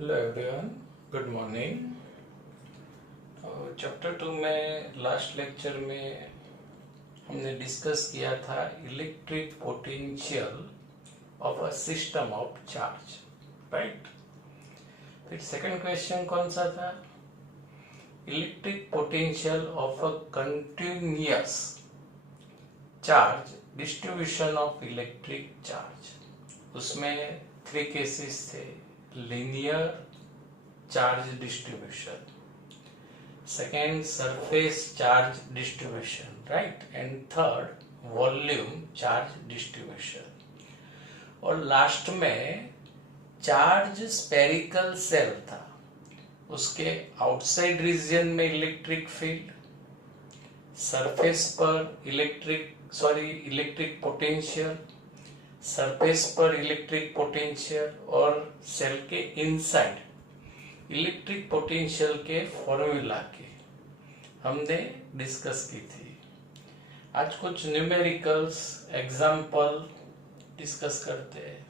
Hello everyone, good morning. तो chapter 2 में last lecture में हमने डिस्कस किया था electric potential of a system of charge, right. फिर सेकंड क्वेश्चन कौन सा था? Electric potential of a continuous charge distribution of electric charge. उसमें 3 केसेस थे: linear charge distribution, second surface charge distribution, right, and third volume charge distribution। और last में charge spherical cell था, उसके आउटसाइड रीजन में इलेक्ट्रिक फील्ड, सरफेस पर electric potential, surface पर electric potential और सेल के इनसाइड इलेक्ट्रिक पोटेंशियल के फॉर्मूला के हमने डिस्कस की थी। आज कुछ न्यूमेरिकल्स एग्जाम्पल डिस्कस करते हैं।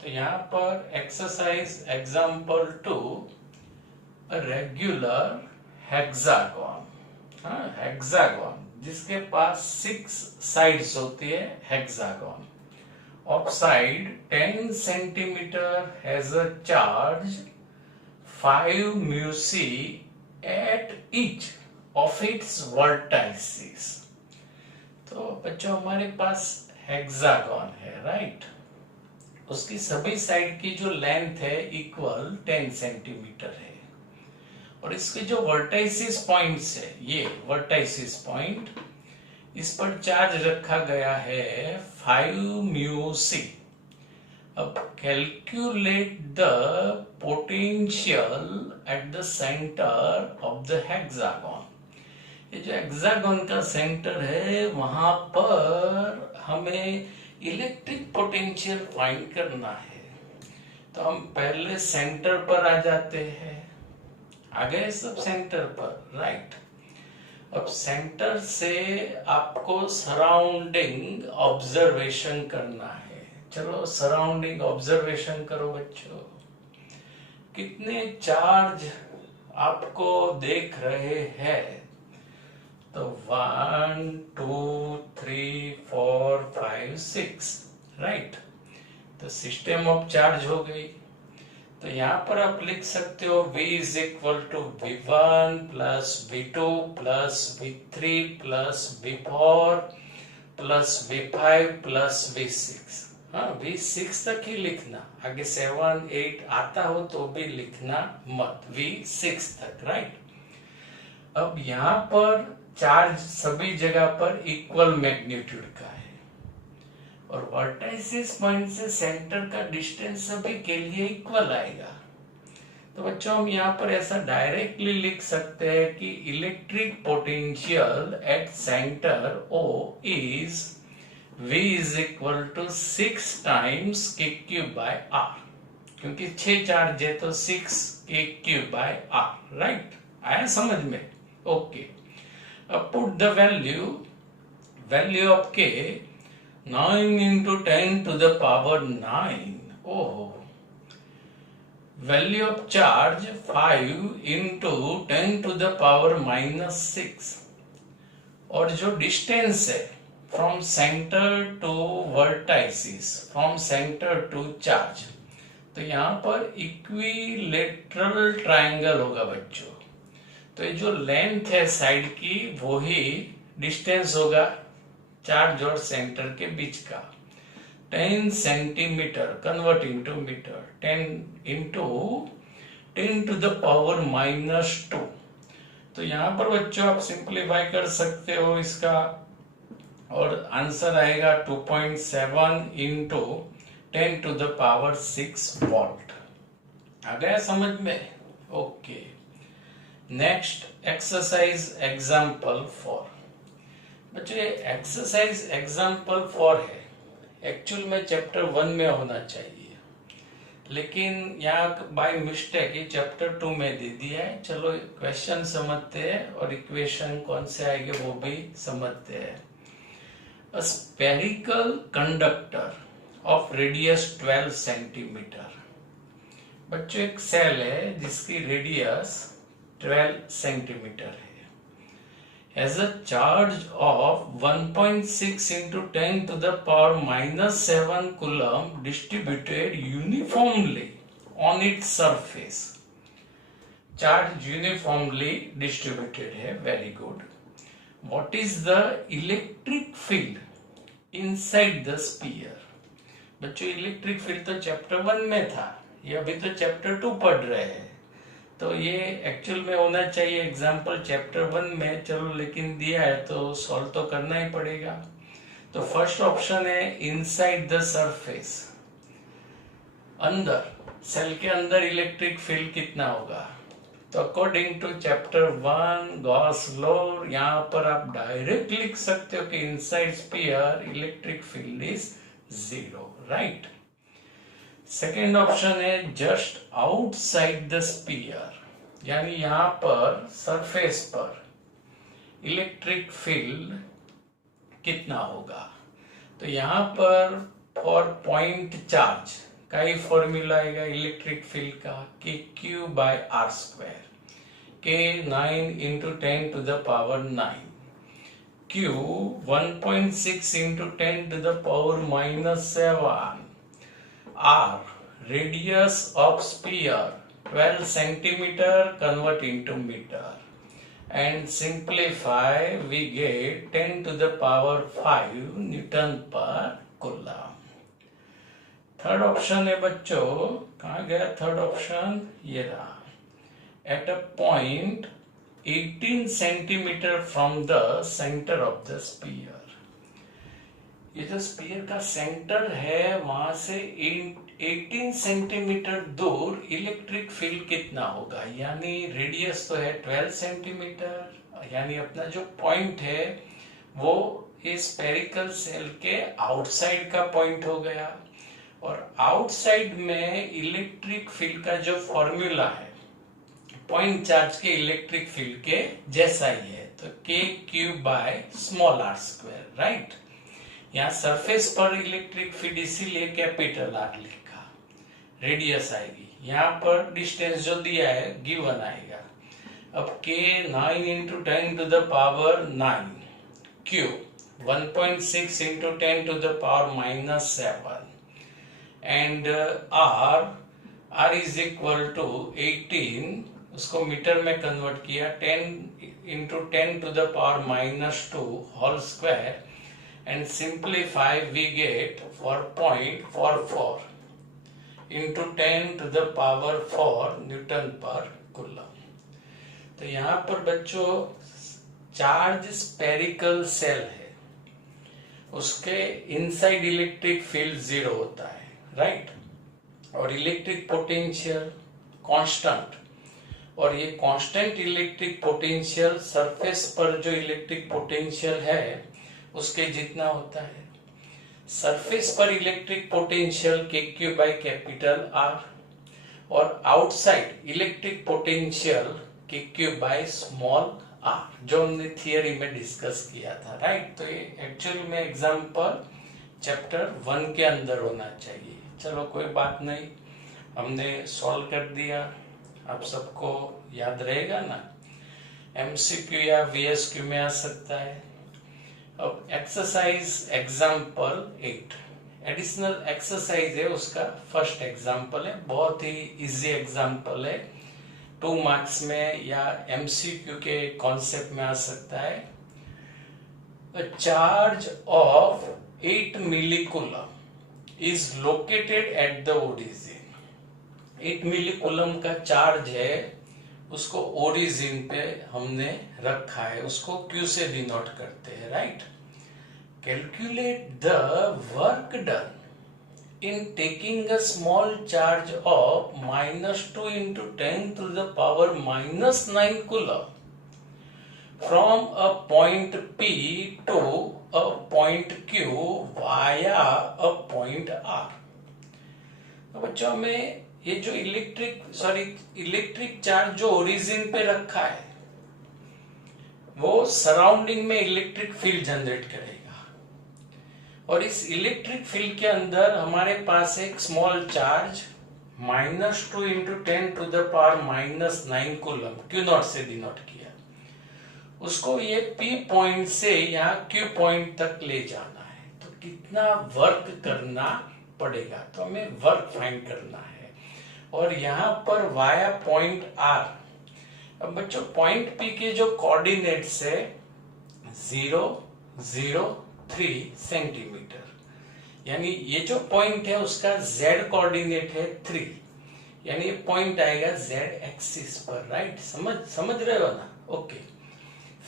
तो यहाँ पर exercise example 2, regular hexagon. Hexagon जिसके पास 6 साइड्स होती है, hexagon. Of side 10 centimeter has a charge 5 mu c at each of its vertices। तो बच्चों हमारे पास हेक्सागोन है, राइट। उसकी सभी साइड की जो लेंथ है इक्वल 10 सेंटीमीटर है और इसके जो वर्टाइसिस पॉइंट्स है, ये वर्टाइसिस पॉइंट, इस पर चार्ज रखा गया है 5 म्यू सी। अब calculate the potential at the centre of the hexagon. ये जो हेक्सागोन का सेंटर है वहां पर हमें इलेक्ट्रिक पोटेंशियल फाइंड करना है। तो हम पहले सेंटर पर आ जाते हैं, आ गए सब सेंटर पर, राइट। अब सेंटर से आपको सराउंडिंग ऑब्जर्वेशन करना है। चलो सराउंडिंग ऑब्जर्वेशन करो बच्चों। कितने चार्ज आपको देख रहे हैं? तो 1 2 3 4 5 6, राइट। तो सिस्टम ऑफ चार्ज हो गई। तो यहाँ पर आप लिख सकते हो V is equal to V1 plus V2 plus V3 plus V4 plus V5 plus V6। हाँ, V6 तक ही लिखना, आगे 7 8 आता हो तो भी लिखना मत, V6 तक, राइट। अब यहाँ पर चार्ज सभी जगह पर इक्वल मैग्नीट्यूड का है और वर्टाइसिस पॉइंट से सेंटर का डिस्टेंस सभी के लिए इक्वल आएगा। तो बच्चों हम यहाँ पर ऐसा डायरेक्टली लिख सकते हैं कि electric potential at centre O is V is equal to 6 times K cube by R, क्योंकि 6 चार्ज है तो 6 K cube by R, right. आया समझ में? ओके। अब put the value of K 9 into 10 to the power 9। Oh, value of charge 5 into 10 to the power minus 6। और जो distance है from centre to vertices, from centre to charge, तो यहाँ पर इक्विलेटरल ट्रायंगल होगा बच्चों। तो ये जो लेंथ है साइड की वो ही डिस्टेंस होगा चार्ज और सेंटर के बीच का। 10 centimetre converting to metre, 10 into 10 to the power minus 2। तो यहाँ पर बच्चों आप सिंप्लीफाई कर सकते हो इसका और आंसर आएगा 2.7 into 10 to the power 6 volt. आ गया समझ में? ओके। Next exercise example 4। बच्चों ये एक्सरसाइज एग्जाम्पल 4 है, एक्चुअल में चैप्टर 1 में होना चाहिए, लेकिन यहाँ बाय मिस्टेक ये चैप्टर 2 में दे दिया है। चलो क्वेश्चन समझते हैं और इक्वेशन कौन से आएंगे वो भी समझते हैं। A spherical conductor of radius 12 centimeter बच्चों एक सेल है जिसकी रेडियस 12 सेंटीमीटर है, has a charge of 1.6 into 10 to the power minus 7 coulomb distributed uniformly on its surface. Charge uniformly distributed है, very good. What is the electric field inside the sphere? बच्चों electric field तो chapter 1 में था, ये अभी तो chapter 2 पढ़ रहे हैं, तो ये एक्चुअल में होना चाहिए एग्जाम्पल चैप्टर 1 में। चलो लेकिन दिया है तो सॉल्व तो करना ही पड़ेगा। तो फर्स्ट ऑप्शन है इनसाइड द सरफेस, अंदर सेल के अंदर इलेक्ट्रिक फील्ड कितना होगा। तो according to chapter 1 Gauss law यहाँ पर आप डायरेक्ट लिख सकते हो कि inside sphere electric field is 0, right. Second option है जस्ट आउटसाइड द स्फीयर, यानी यहां पर सरफेस पर इलेक्ट्रिक फील्ड कितना होगा। तो यहां पर फॉर पॉइंट चार्ज का ही फॉर्मूला आएगा इलेक्ट्रिक फील्ड का कि Q by R square, K 9 into 10 to the power 9, Q 1.6 into 10 to the power minus 7, R radius of sphere 12 centimeter convert into meter, and simplify we get 10 to the power 5 Newton per coulomb. Third option है बच्चों, कहाँ गया third option, ये रहा, at a point 18 centimeter from the center of the sphere. ये जो spear का centre है वहां से 18 सेंटीमीटर दूर इलेक्ट्रिक फील्ड कितना होगा, यानी रेडियस तो है 12 सेंटीमीटर, यानी अपना जो पॉइंट है वो इस स्फेरिकल सेल के आउटसाइड का पॉइंट हो गया, और आउटसाइड में इलेक्ट्रिक फील्ड का जो फॉर्मूला है पॉइंट चार्ज के इलेक्ट्रिक फील्ड के जैसा ही है, तो K Q by small R square, right. यहाँ सरफेस पर इलेक्ट्रिक फील्ड इसीलिए कैपिटल आर लिखा, रेडियस आएगी, यहाँ पर डिस्टेंस जो दिया है गिवन आएगा। अब K 9 into 10 to the power 9, Q 1.6 into 10 to the power minus 7, and R is equal to 18, उसको मीटर में कन्वर्ट किया, 10 into 10 to the power minus 2 whole square, and simplify we get 4.44 into 10 to the power 4 Newton per coulomb. तो यहाँ पर बच्चों charge spherical shell है, उसके inside electric field 0 होता है, राइट, और इलेक्ट्रिक पोटेंशियल कांस्टेंट, और ये कांस्टेंट इलेक्ट्रिक पोटेंशियल सरफेस पर जो इलेक्ट्रिक पोटेंशियल है उसके जितना होता है। सरफेस पर इलेक्ट्रिक पोटेंशियल के क्यू बाय कैपिटल आर, और आउटसाइड इलेक्ट्रिक पोटेंशियल के क्यू बाय स्मॉल आर, जो हमने थियरी में डिस्कस किया था, राइट। तो ये एक्चुअल में एग्जांपल चैप्टर 1 के अंदर होना चाहिए। चलो कोई बात नहीं, हमने सॉल्व कर दिया, आप सबको याद रहेगा ना, MCQ या VSQ में आ सकता है। अब एक्सरसाइज एग्जाम्पल 8 एडिशनल एक्सरसाइज है, उसका फर्स्ट एग्जाम्पल है, बहुत ही इजी एग्जाम्पल है, 2 मार्क्स में या MCQ के कॉन्सेप्ट में आ सकता है। A charge of 8 millicoulomb is located at the origin. 8 millicoulomb का चार्ज है, उसको ओरिजिन पे हमने रखा है, उसको Q से डिनोट करते हैं, right. Calculate the work done in taking a small charge of -2 into 10 to the power -9 coulomb from a point P to a point Q via a point R। तो बच्चों में ये जो इलेक्ट्रिक चार्ज जो origin पे रखा है वो सराउंडिंग में इलेक्ट्रिक फील्ड जनरेट करेगा, और इस इलेक्ट्रिक फील्ड के अंदर हमारे पास एक small charge -2 into 10⁻⁹ coulomb Q not से डिनोट किया, उसको ये P पॉइंट से यहाँ Q पॉइंट तक ले जाना है, तो कितना वर्क करना पड़ेगा, तो हमें वर्क फाइंड करना है। और यहाँ पर वाया पॉइंट R, अब बच्चों पॉइंट P के जो कोऑर्डिनेट्स है 0, 0, 3 सेंटीमीटर, यानी ये जो पॉइंट है उसका z कोऑर्डिनेट है 3, यानी ये पॉइंट आएगा z एक्सिस पर, राइट। समझ रहे हो ना? ओके।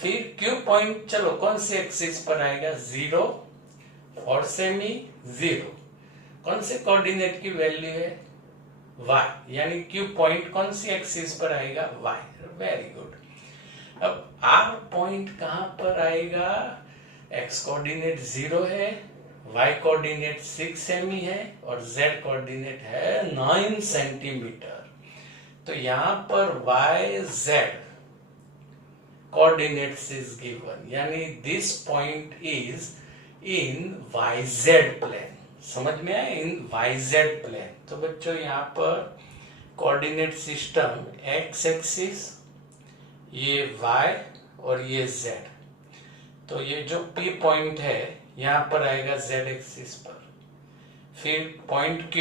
फिर Q पॉइंट चलो कौन से एक्सिस पर आएगा, 0 और सेमी 0, कौन से कोऑर्डिनेट की वैल्यू है, y, यानी Q पॉइंट कौन सी एक्सिस पर आएगा, y। Very good. अब R पॉइंट कहां पर आएगा, x कोऑर्डिनेट 0 है, y कोऑर्डिनेट 6 सेमी है और z कोऑर्डिनेट है 9 सेंटीमीटर। तो यहां पर y z coordinates is given, यानी this point is in yz plane. समझ में आया, इन yz प्लेन। तो बच्चों यहाँ पर कोऑर्डिनेट सिस्टम x एक्सिस, ये y और ये z, तो ये जो P पॉइंट है यहाँ पर आएगा z एक्सिस पर, फिर पॉइंट Q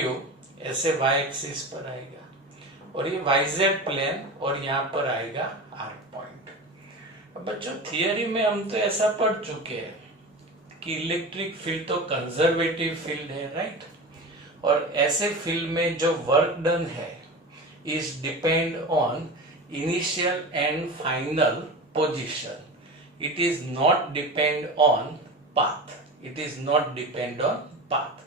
ऐसे y एक्सिस पर आएगा और ये yz प्लेन, और यहाँ पर आएगा R पॉइंट। अब बच्चों थियरी में हम तो ऐसा पढ़ चुके हैं कि इलेक्ट्रिक फील्ड तो कंजर्वेटिव फील्ड है, राइट। और ऐसे फील्ड में जो वर्क डन है is depend on initial and final position, it is not depend on path, it is not depend on path।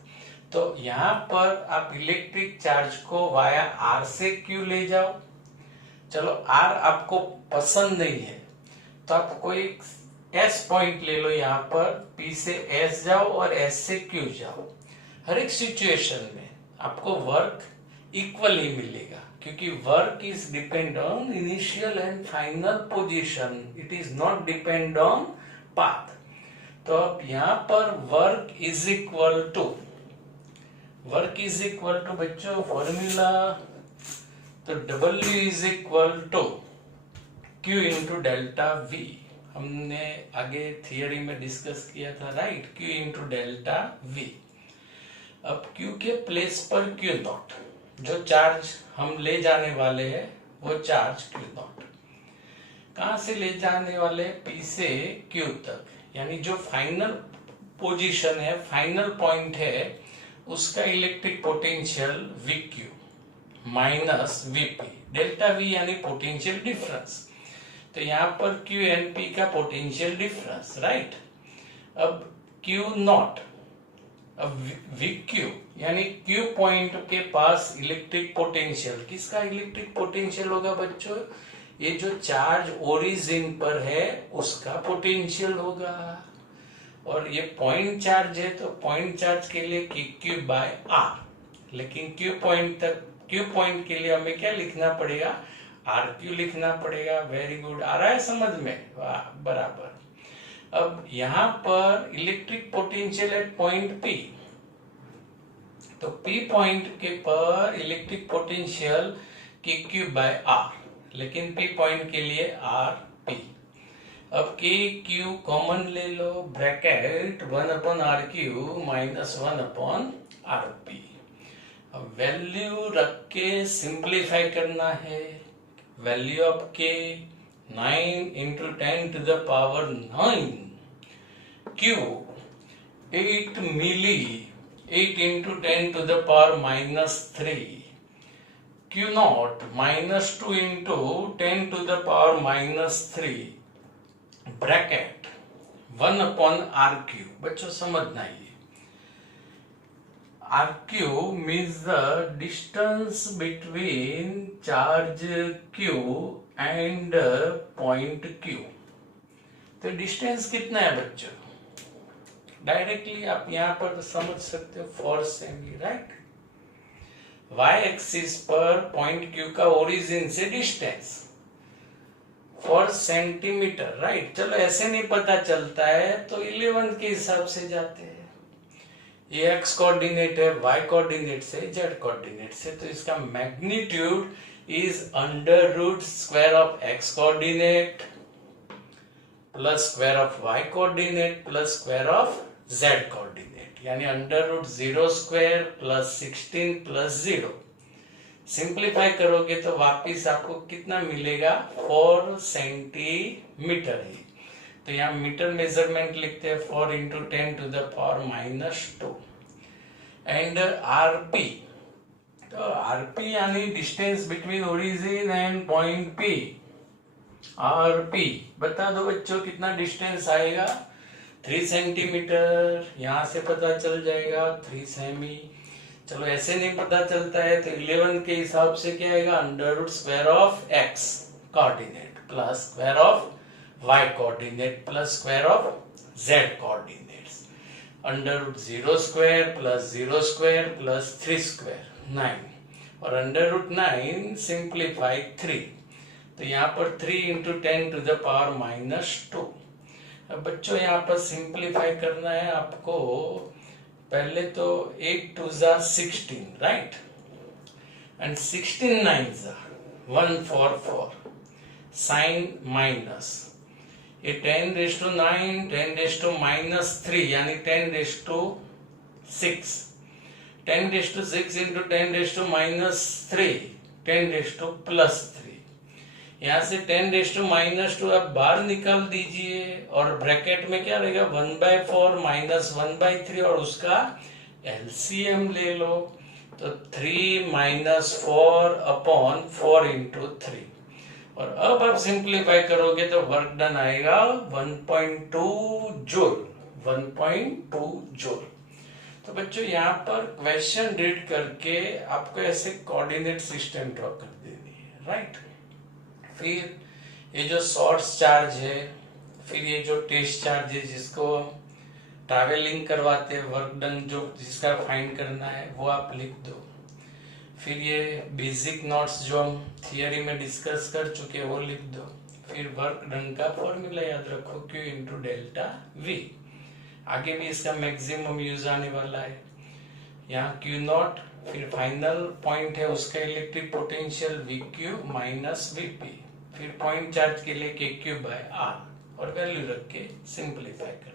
तो यहाँ पर आप इलेक्ट्रिक चार्ज को वाया R से Q ले जाओ, चलो R आपको पसंद नहीं है तो आप कोई S पॉइंट ले लो, यहाँ पर P से S जाओ और S से Q जाओ। हर एक सिचुएशन में आपको वर्क इक्वल ही मिलेगा, क्योंकि work is depend on initial and final position, it is not depend on path. तो अब यहाँ पर वर्क इज इक्वल टू बच्चों फॉर्मूला, तो W is equal to Q into delta V, हमने आगे थियरी में डिस्कस किया था, right. Q into delta V। अब Q के प्लेस पर Q नॉट, जो चार्ज हम ले जाने वाले हैं वो चार्ज Q नॉट कहां से ले जाने वाले, P से Q तक, यानी जो फाइनल पोजीशन है, फाइनल पॉइंट है, उसका electric potential VQ minus VP, delta V यानी पोटेंशियल डिफरेंस। तो यहाँ पर Q एंड P का पोटेंशियल डिफरेंस, राइट। अब Q नॉट, अब VQ यानी Q पॉइंट के पास इलेक्ट्रिक पोटेंशियल, किसका इलेक्ट्रिक पोटेंशियल होगा बच्चों, ये जो चार्ज ओरिजिन पर है उसका पोटेंशियल होगा। और ये पॉइंट चार्ज है तो पॉइंट चार्ज के लिए QQ बाय R, लेकिन Q पॉइंट के लिए हमें क्या लिखना पड़ेगा, RQ लिखना पड़ेगा। वेरी गुड, आ रहा है समझ में, वाह बराबर। अब यहाँ पर electric potential at point P, तो P पॉइंट के पर electric potential QQ by R, लेकिन P पॉइंट के लिए RP। अब KQ कॉमन ले लो, ब्रैकेट 1/RQ माइनस 1/RP। अब वैल्यू रख के सिंप्लीफाई करना है, value of K 9 into 10 to the power 9, Q 8 milli 8 into 10 to the power minus 3, Q nought minus 2 into 10 to the power minus 3, bracket 1/RQ। बच्चों समझना ये RQ means the distance between charge Q and point Q। तो distance कितना है बच्चों, directly आप यहाँ पर समझ सकते हो, 4 सेमी, राइट। y एक्सिस पर पॉइंट Q का ओरिजिन से डिस्टेंस 4 सेंटीमीटर, राइट। चलो ऐसे नहीं पता चलता है तो 11 के हिसाब से जाते हैं। ये एक्स कोऑर्डिनेट है, वाई कोऑर्डिनेट से, जेड कोऑर्डिनेट से, तो इसका magnitude is under root square of x coordinate plus square of Y coordinate plus square of z coordinate, यानी under root 0 square plus 16 plus 0। Simplify करोगे तो वापिस आपको कितना मिलेगा, 4 सेंटीमीटर है। तो यहाँ मीटर मेजरमेंट लिखते हैं 4 into 10 to the power -2 and R P. तो आरपी यानी distance between origin and point P. R P बता दो बच्चों कितना डिस्टेंस आएगा, 3 सेंटीमीटर। यहां से पता चल जाएगा 3 सेमी। चलो ऐसे नहीं पता चलता है तो 11 के हिसाब से क्या आएगा, under root square of x coordinate plus square of Y coordinate plus square of Z coordinates, under root 0 square plus 0 square plus 3 square 9, और अंडर रूट 9 सिंप्लीफाई 3। तो यहाँ पर 3 इंटू 10 टू द पावर -2। अब बच्चों यहाँ पर सिंप्लीफाई करना है आपको। पहले तो 8 2 16, राइट, एंड 16 9 144, साइन माइनस, ये 10 रेज टू 9, 10 रेज टू -3 यानी 10 raise to 6, 10 raise to 6 into 10 raise to -3, 10 raise to +3। यहाँ से 10 रेज टू -2 आप बाहर निकाल दीजिए और ब्रैकेट में क्या रहेगा, 1/4 -1/3 और उसका एलसीएम ले लो। तो 3 - 4 अपॉन 4 इंटू 3, और अब आप सिंप्लीफाई करोगे तो वर्क डन आएगा 1.2 जूल, 1.2 जूल। तो बच्चों यहाँ पर क्वेश्चन रीड करके आपको ऐसे कोऑर्डिनेट सिस्टम ड्रॉ कर देनी है, राइट। फिर ये जो शॉर्ट्स चार्ज है, फिर ये जो टेस्ट चार्ज है जिसको ट्रैवलिंग करवाते हैं, वर्क डन जो जिसका फाइंड करना है वो आप लिख दो। फिर ये बेसिक नोट्स जो हम थियरी में डिस्कस कर चुके हैं वो लिख दो। फिर वर्क डन का फॉर्मूला याद रखो, Q इंटू डेल्टा V। आगे भी इसका मैक्सिमम यूज आने वाला है। यहाँ Q0, फिर फाइनल पॉइंट है उसका electric potential VQ minus VP, फिर पॉइंट चार्ज के लिए KQ/R, और वैल्यू रख के सिंप्लीफाई कर